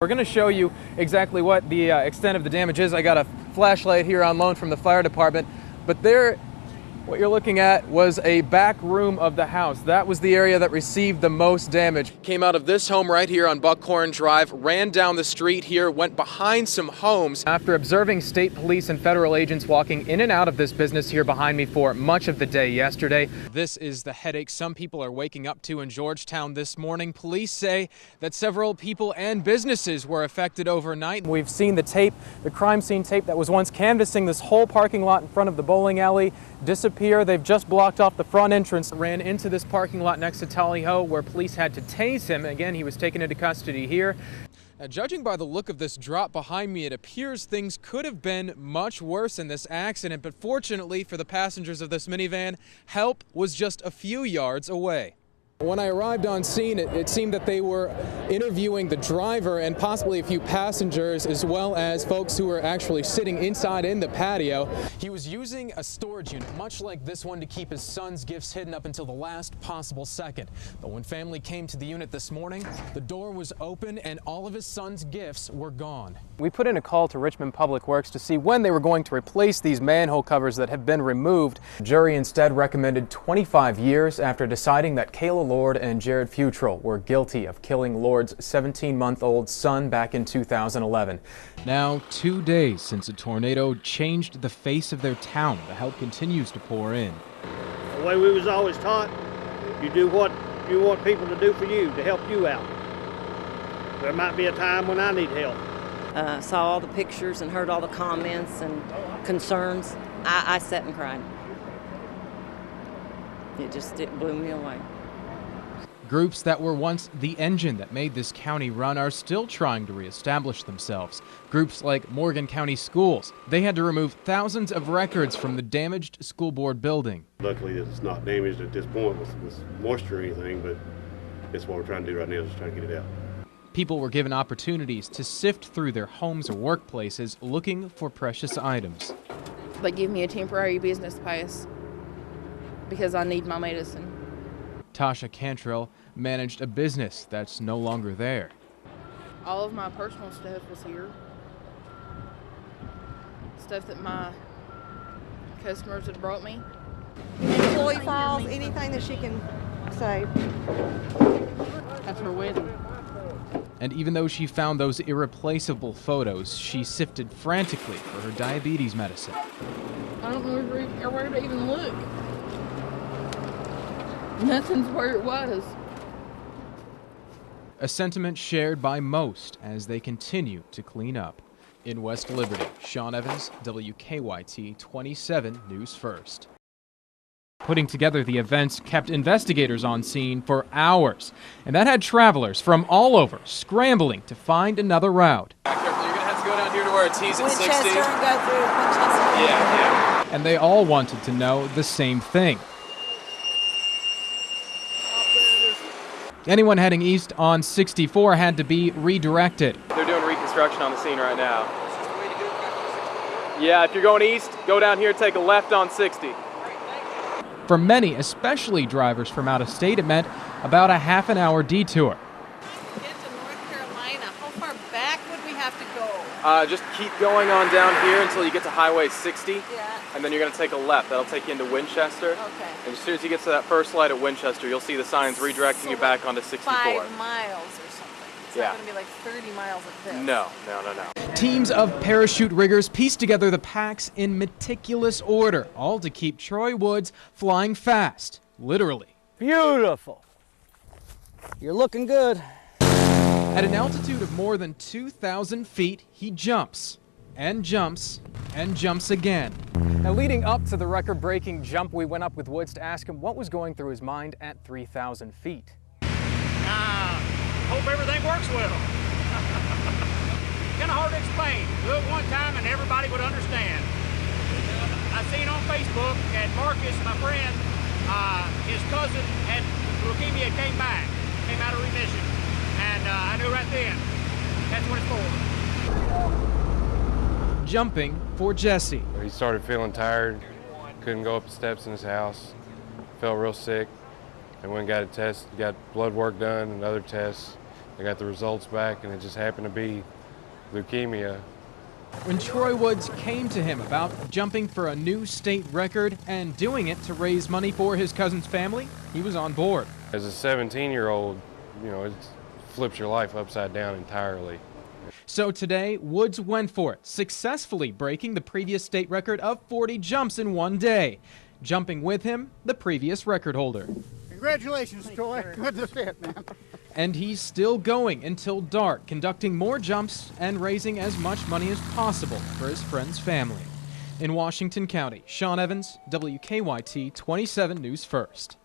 We're going to show you exactly what the extent of the damage is. I got a flashlight here on loan from the fire department, but there, what you're looking at was a back room of the house. That was the area that received the most damage. Came out of this home right here on Buckhorn Drive, ran down the street here, went behind some homes. After observing state police and federal agents walking in and out of this business here behind me for much of the day yesterday. This is the headache some people are waking up to in Georgetown this morning. Police say that several people and businesses were affected overnight. We've seen the tape, the crime scene tape that was once canvassing this whole parking lot in front of the bowling alley disappear. They've just blocked off the front entrance. Ran into this parking lot next to Tally Ho where police had to tase him. Again, he was taken into custody here. Now, judging by the look of this drop behind me, it appears things could have been much worse in this accident, but fortunately for the passengers of this minivan, help was just a few yards away. When I arrived on scene, it seemed that they were interviewing the driver and possibly a few passengers, as well as folks who were actually sitting inside in the patio. He was using a storage unit, much like this one, to keep his son's gifts hidden up until the last possible second. But when family came to the unit this morning, the door was open and all of his son's gifts were gone. We put in a call to Richmond Public Works to see when they were going to replace these manhole covers that have been removed. The jury instead recommended 25 years after deciding that Kayla Lord and Jared Futrell were guilty of killing Lord's 17-month-old son back in 2011. Now, 2 days since a tornado changed the face of their town, the help continues to pour in. The way we was always taught, you do what you want people to do for you, to help you out. There might be a time when I need help. Saw all the pictures and heard all the comments and concerns. I sat and cried. It blew me away. Groups that were once the engine that made this county run are still trying to reestablish themselves. Groups like Morgan County Schools. They had to remove thousands of records from the damaged school board building. Luckily, it's not damaged at this point with moisture or anything, but it's what we're trying to do right now, is trying to get it out. People were given opportunities to sift through their homes or workplaces looking for precious items. They give me a temporary business pass because I need my medicine. Tasha Cantrell managed a business that's no longer there. All of my personal stuff was here. Stuff that my customers had brought me. Employee files, anything that she can save. That's her wedding. And even though she found those irreplaceable photos, she sifted frantically for her diabetes medicine. I don't know where to even look. Nothing's where it was. A sentiment shared by most as they continue to clean up. In West Liberty, Sean Evans, WKYT 27 News First. Putting together the events kept investigators on scene for hours, and that had travelers from all over scrambling to find another route. You're going to have to go down here to where it's he's at 60. Winchester and go through Winchester. Yeah. And they all wanted to know the same thing. Anyone heading east on 64 had to be redirected. They're doing reconstruction on the scene right now. Yeah, if you're going east, go down here, take a left on 60. For many, especially drivers from out of state, it meant about a half-an-hour detour. To get to North Carolina, how far back would we have to go? Just keep going on down here until you get to Highway 60, Yeah. and then you're going to take a left. That'll take you into Winchester. Okay. And as soon as you get to that first light at Winchester, you'll see the signs redirecting you back onto 64. 5 miles or something. It's Yeah. not going to be like 30 miles at this. No. Teams of parachute riggers pieced together the packs in meticulous order, all to keep Troy Woods flying fast, literally. Beautiful. You're looking good. At an altitude of more than 2,000 feet, he jumps, and jumps, and jumps again. Now, leading up to the record-breaking jump, we went up with Woods to ask him what was going through his mind at 3,000 feet. Hope everything works well. Kind of hard to explain. Do it one time and everybody would understand. I seen on Facebook that Marcus, my friend, his cousin had leukemia, came out of remission. And I knew right then, that's what it's for. Jumping for Jesse. He started feeling tired, couldn't go up the steps in his house, felt real sick, and went and got a test, got blood work done and other tests. I got the results back, and it just happened to be leukemia. When Troy Woods came to him about jumping for a new state record and doing it to raise money for his cousin's family, he was on board. As a 17-year-old, you know, it flips your life upside down entirely. So today, Woods went for it, successfully breaking the previous state record of 40 jumps in one day. Jumping with him, the previous record holder. Congratulations, Troy. Good to see it, man. And he's still going until dark, conducting more jumps and raising as much money as possible for his friend's family. In Washington County, Sean Evans, WKYT 27 News First.